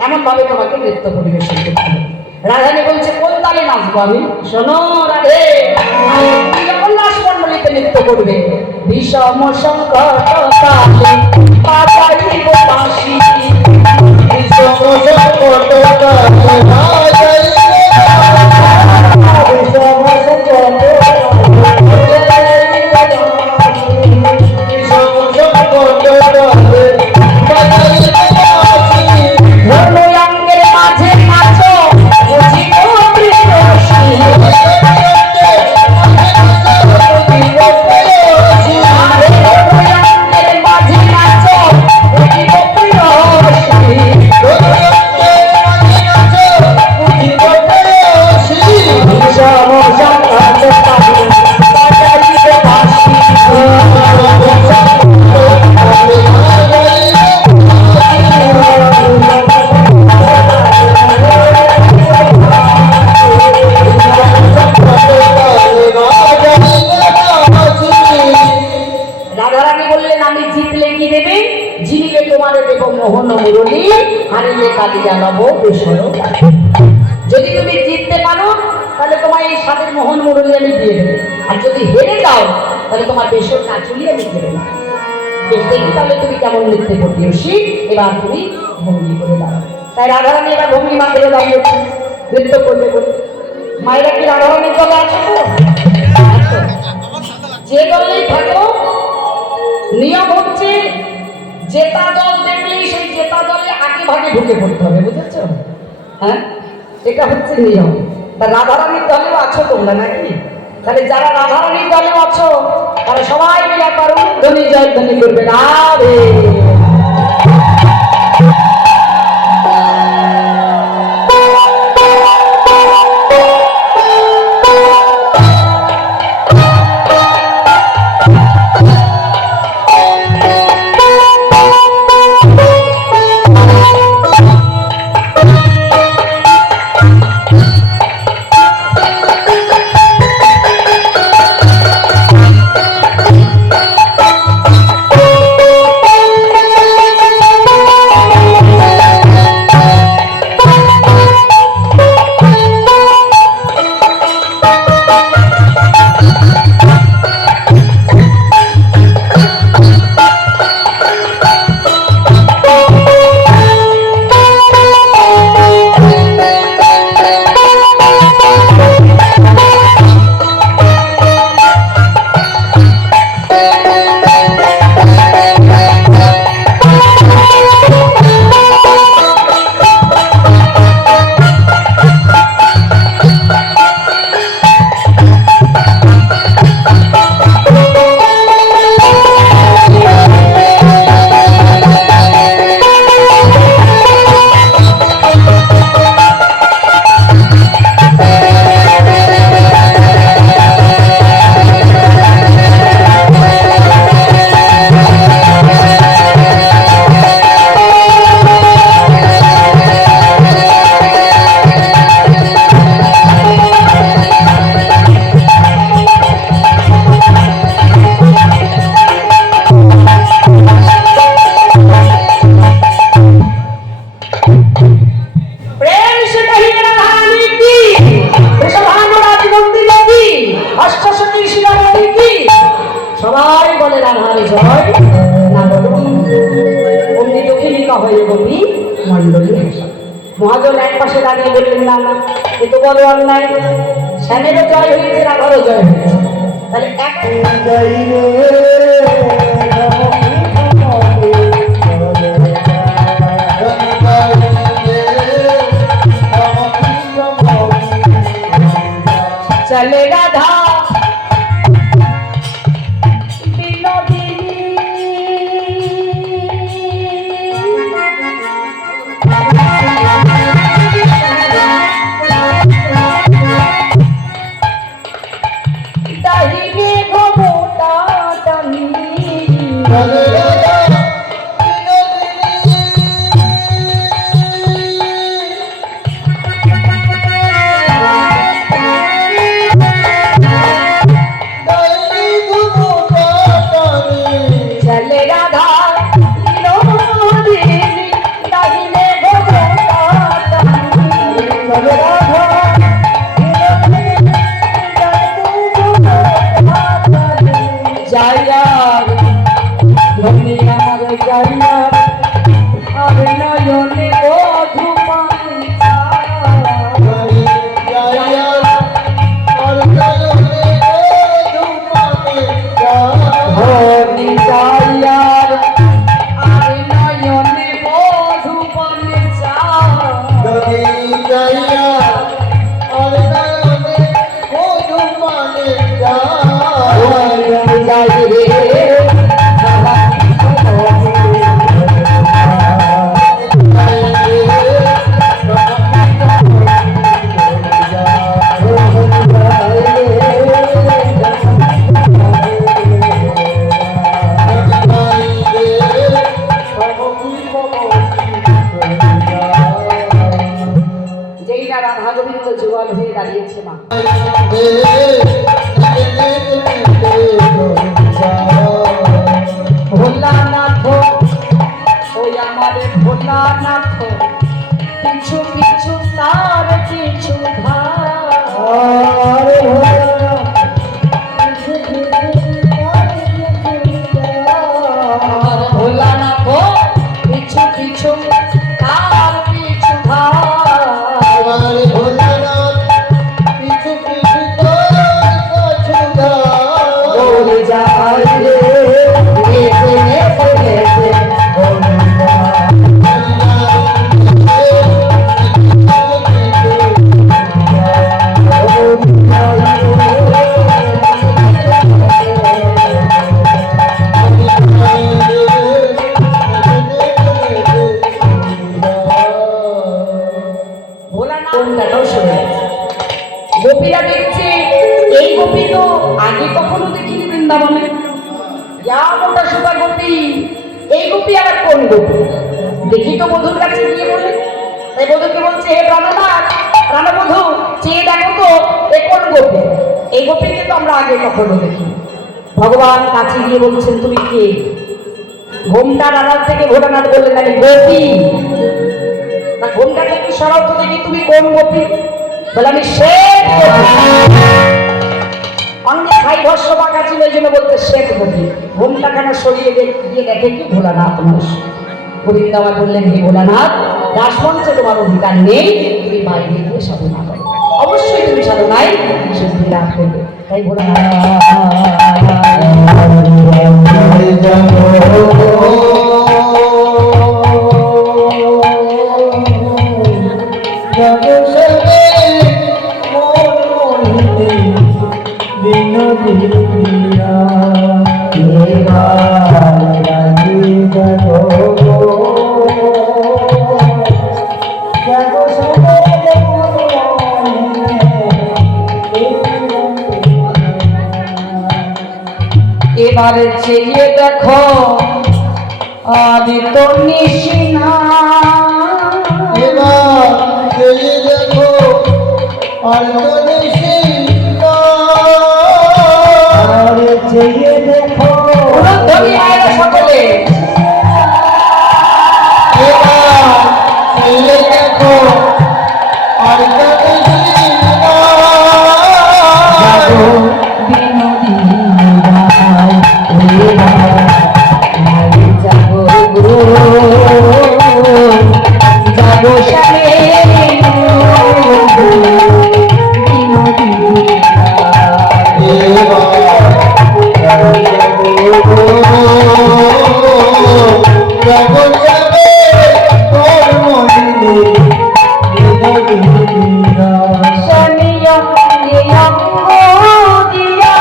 এমন ভাবে তোমাকে নৃত্য পরিবেশন করতে হবে। রাধারানী বলছে কোন তালে নাচবো আমি? শোনো রাধে, তুমি যখন রাসমণ্ডলীতে নৃত্য করবে বিষম সংকট তালে বাজাইব বাঁশি, বিষম সংকট তালে বাজাইব কি দেবে? জিনিলে তোমারে দেব মোহন মুরলী, হারিলে কালিয়া লব বেসর। যদি তুমি জিততে পারো তাহলে তোমার এই স্বাদের মোহন মুরলী আমি দিয়ে দেবো, আর যদি হেরে যাও তাহলে তোমার বেসর কাচুলি আমি দিয়ে দেবো। বেশ, দেখি তাহলে তুমি কেমন নৃত্য করতে অসি। এবার তুমি ভঙ্গি করে দাঁড়াও। তাই রাধারানী এবার ভঙ্গি মা করে দাঁড়িয়েছে নৃত্য করবে বলে। মায়েরা কি রাধারানীর দলে আছে তো? আচ্ছা। যে দলেই থাকো, নিয়ম হচ্ছে জেতা দল দেখলেই সেই জেতা দলে আগে ভাগে ঢুকে পড়তে হবে, বুঝেছ? হ্যাঁ, এটা হচ্ছে নিয়ম। তা রাধারানীর দলেও আছো তোমরা নাকি? তাহলে যারা রাধারানীর দলেও আছো তারা সবাই মিলে পারো ধ্বনি জয়ধ্বনি করবে। রাধে সবাই বলে রাধার জয়। না বলো অমনি দক্ষিণিকা হয়ে কবি মণ্ডলী ভাষা। মহাজন এক পাশে দাঁড়িয়ে বললেন, না না, এ তো বড় অন্যায়। শ্যামেরও জয় হয়েছে, রাধারও জয় হয়েছে, তাহলে এক চলে রাধা যায় রে এসে এসে এসে বন্ধুরা ভোলানাথটাও শুনে গেছে। গোপীরা দেখছে এই গোপী তো আগে কখনো দেখিনি বৃন্দাবনে, যা মোটা সোটা গোপী, এই গোপী আবার কোন গোপী? দেখি তো বধুর কাছে গিয়ে বলে, তাই বধুকে বলছে, হে প্রাণনাথ, প্রাণবধূ, চেয়ে দেখো তো এ কোন গোপী? এই গোপীকে তো আমরা আগে কখনো দেখি। ভগবান কাছে গিয়ে বলছেন, তুমি কে? ঘোমটার আড়াল থেকে ভোলানাথ বললেন, আমি গোপী। না ঘোমটাটা একটু সরাও তো দেখি, তুমি কোন গোপী? বলে, আমি শ্বেত গোপী। অঙ্গে খাই ভস্য পাকা ছিল, এই জন্য বলতে শ্বেত গোপী। ঘোমটাখানা সরিয়ে গিয়ে দেখে কি ভোলানাথ মানুষ। গোবিন্দ আমার বললেন, হে ভোলানাথ, রাসমঞ্চে তোমার অধিকার নেই, তুমি বাইরে গিয়ে সাধনা করো, অবশ্যই তুমি সাধনায় সিদ্ধি লাভ করবে। তাই ভোলানাথ এবারে চেয়ে দেখো আদিত্য নিশিনা, এবার চেয়ে দেখো আর তো নিশিনা, আর চেয়ে দেখো উলুধ্বনি মায়েরা সকলে। এবার চেয়ে দেখো আর তো নিশিনা, জাগো বিনোদিনী রায়, হে রায়, জাগো গো, জাগো শ্যামে বিনোদিনী রায়। শনিয়া নিয়ম দিয়া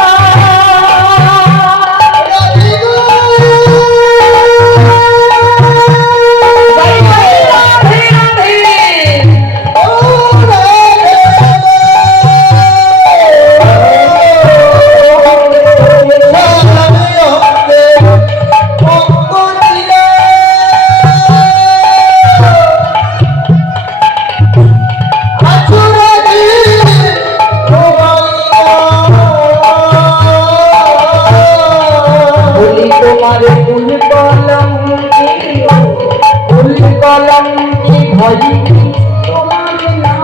রাধে রাধে বলি তোমার ফুল কলম কি ভয় তোমার না,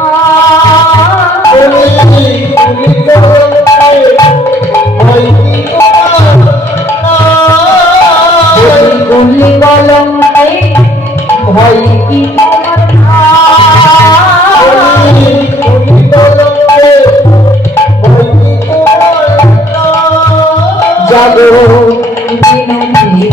ফুল কলম ভয় কি তোমার না, জাগো বিনোদিনী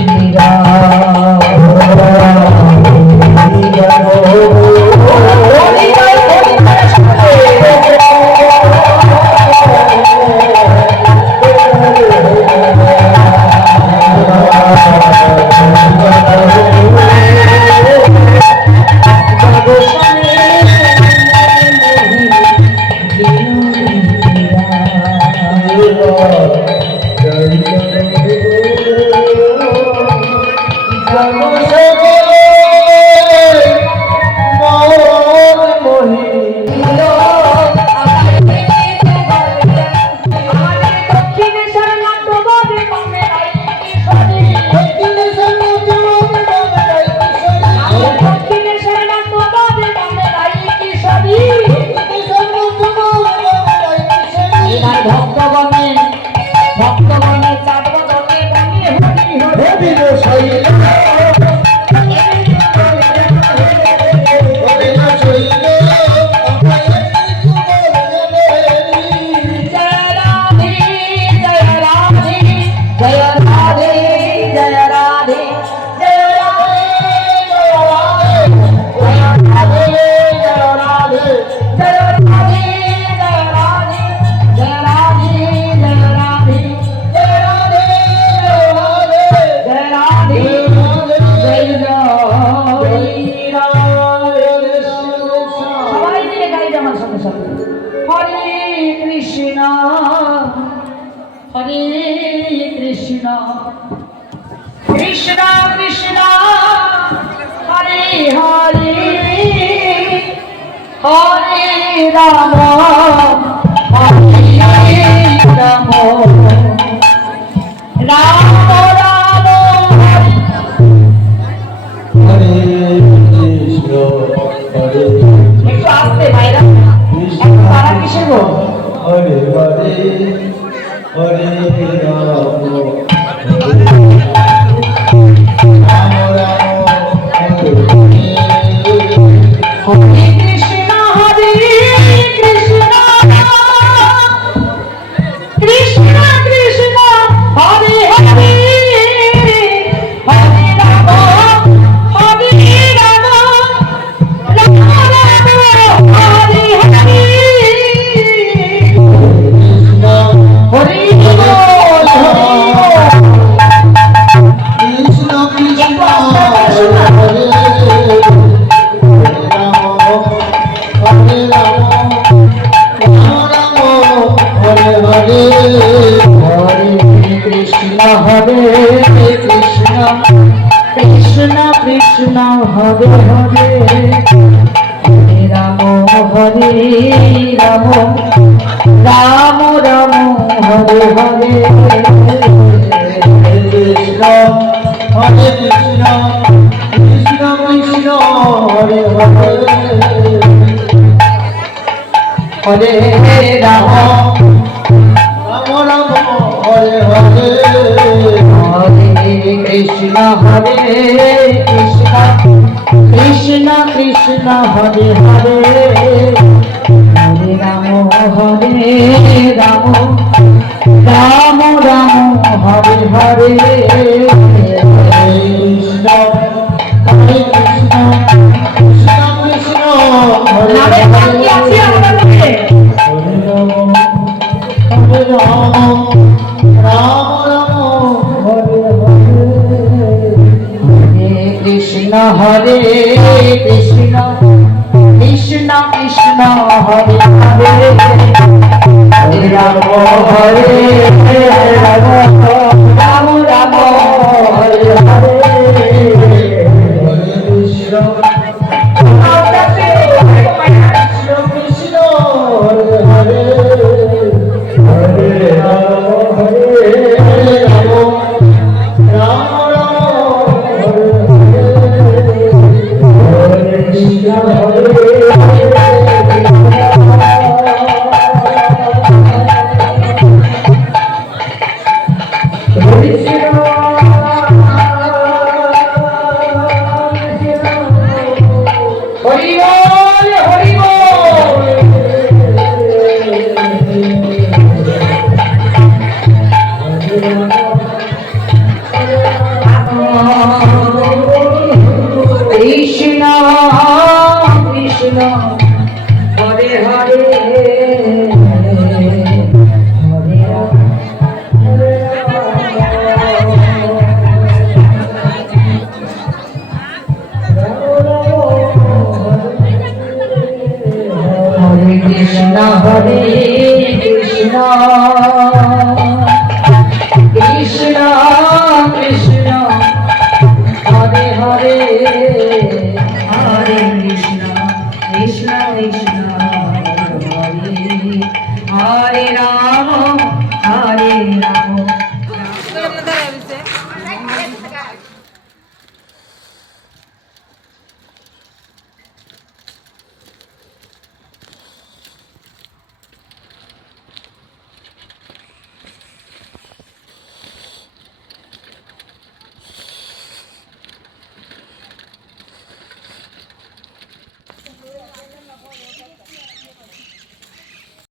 জয় রাধে জয় রাধে জয় রাধে জয় রাধে জয় রাধে জয় রাধে জয় রাধে জয় রাধে জয় রাধে জয় রাধে জয় রাধে জয় রাধে সবাই মিলে গাই আমার সাথে সাথে হরে কৃষ্ণ হরে কৃষ্ণ কৃষ্ণ কৃষ্ণ হরে হরে হরে রাম হরে রাম রাম রাম হরে কৃষ্ণ হরে একটু আসতে ভাইরা কৃষ্ণ তারা কিসের গো হরে হরে হরে রাম রাম রাম হরে হরে হরে কৃষ্ণ কৃষ্ণ কৃষ্ণ হরে হরে হরে রাম হরে রাম রাম রাম হরে হরে কৃষ্ণ হরি বল কৃষ্ণ কৃষ্ণ হরে হরে রাম রাম হরে হরে হরে কৃষ্ণ কৃষ্ণ কৃষ্ণ কৃষ্ণ হরে হরে হরে রাম রাম রাম রাম হরে হরে কৃষ্ণ হরে কৃষ্ণ কৃষ্ণ কৃষ্ণ হরে হরে হরে রাম রাম রাম হরে হরে হরে কৃষ্ণ কৃষ্ণ কৃষ্ণ কৃষ্ণ হরে হরে হরে রাম রাম রাম রাম হরে হরে কৃষ্ণ হরে কৃষ্ণ কৃষ্ণ কৃষ্ণ হরে নামের নাম কি আছে আমাদের মধ্যে? হরে রাম হরে রাম রাম রাম হরে হরে হরে কৃষ্ণ কৃষ্ণ কৃষ্ণ কৃষ্ণ হরে হরে হরে রাম রাম রাম হরে হরে হরে কৃষ্ণ কৃষ্ণ হরে হরে হরে রাম হরে রাম রাম রাম হরে হরে হরে কৃষ্ণ হরে হরে কৃষ্ণ